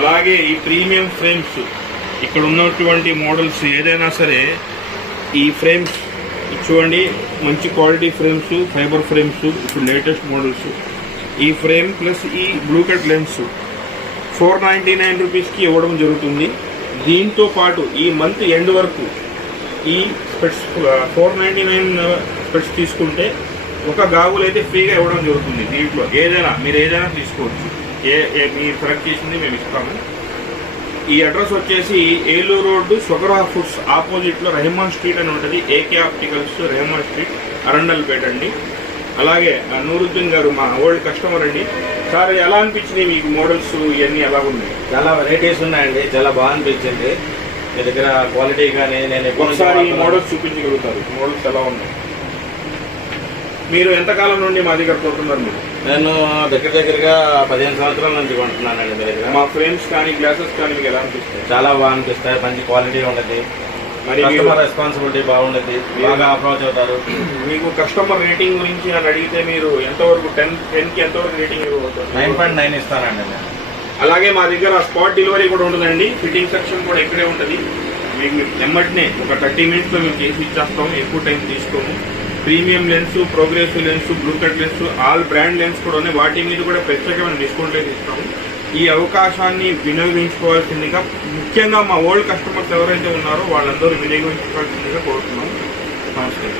అలాగే ఈ premium frames ఇక్కడ ఉన్నటువంటి మోడల్స్ ఏదైనా సరే ఈ ఫ్రేమ్స్ చూడండి, మంచి క్వాలిటీ ఫ్రేమ్స్, ఫైబర్ ఫ్రేమ్స్, ఇప్పుడు లేటెస్ట్ మోడల్స్. ఈ ఫ్రేమ్ ప్లస్ ఈ బ్లూ కట్ లెన్స్ 499 రూపీస్కి ఇవ్వడం జరుగుతుంది. దీంతో పాటు ఈ మంత్ ఎండ్ వరకు ఈ స్పెట్స్ 499 స్పెట్స్ తీసుకుంటే ఒక గాగులు అయితే ఫ్రీగా ఇవ్వడం జరుగుతుంది. దీంట్లో మీరు ఏదైనా తీసుకోవచ్చు, మీరు సెలెక్ట్ చేసింది మేము ఇస్తాము. ఈ అడ్రస్ వచ్చేసి ఏలూరు రోడ్డు షుగర్ ఫుడ్స్ ఆపోజిట్లో రెహమాన్ స్ట్రీట్ అని ఉంటుంది. AK opticals, Rehman street, Arundelpet అండి. అలాగే నూరుద్దీన్ గారు మా ఓల్డ్ కస్టమర్ అండి. సార్ ఎలా అనిపించింది మీకు మోడల్స్ ఇవన్నీ ఎలా ఉన్నాయి? చాలా వెరైటీస్ ఉన్నాయండి, చాలా బాగా అనిపించింది. మీ దగ్గర క్వాలిటీ కానీ నేను ఒకసారి ఈ మోడల్స్ చూపించగలుగుతారు, మోడల్స్ ఎలా ఉన్నాయి? మీరు ఎంతకాలం నుండి మా దగ్గర కొంటున్నారు? మీరు నేను దగ్గరగా 15 సంవత్సరాల నుంచి కొంటున్నానండి మీ దగ్గర. మా ఫ్రేమ్స్ కానీ గ్లాసెస్ కానీ మీకు ఎలా అనిపిస్తాయి? చాలా బాగా అనిపిస్తాయి, మంచి క్వాలిటీ ఉండదు, మరి కస్టమర్ రెస్పాన్సిబిలిటీ బాగుండదు, బాగా అప్రోచ్ అవుతారు. మీకు కస్టమర్ రేటింగ్ గురించి అని అడిగితే మీరు ఎంతవరకు 10కి ఎంతవరకు రేటింగ్ ఇవ్వవచ్చు? 9.9 ఇస్తానండి నేను. అలాగే మా దగ్గర స్పాట్ డెలివరీ కూడా ఉంటుందండి. ఫిట్టింగ్ సెక్షన్ కూడా ఇక్కడే ఉంటుంది. మీకు నెమ్మటినే ఒక 30 మినిట్స్లో మేము చేసి ఇచ్చేస్తాము, ఎక్కువ టైం తీసుకోము. Premium lens, progressive lens, blue cut lens, all brand lens కూడా ఉన్నాయి. వాటి మీద కూడా ప్రత్యేకమైన డిస్కౌంట్ అయితే ఇస్తాము. ఈ అవకాశాన్ని వినియోగించుకోవాల్సిందిగా, ముఖ్యంగా మా ఓల్డ్ కస్టమర్స్ ఎవరైతే ఉన్నారో వాళ్ళందరూ వినియోగించుకోవాల్సిందిగా కోరుతున్నాము. నమస్కారం.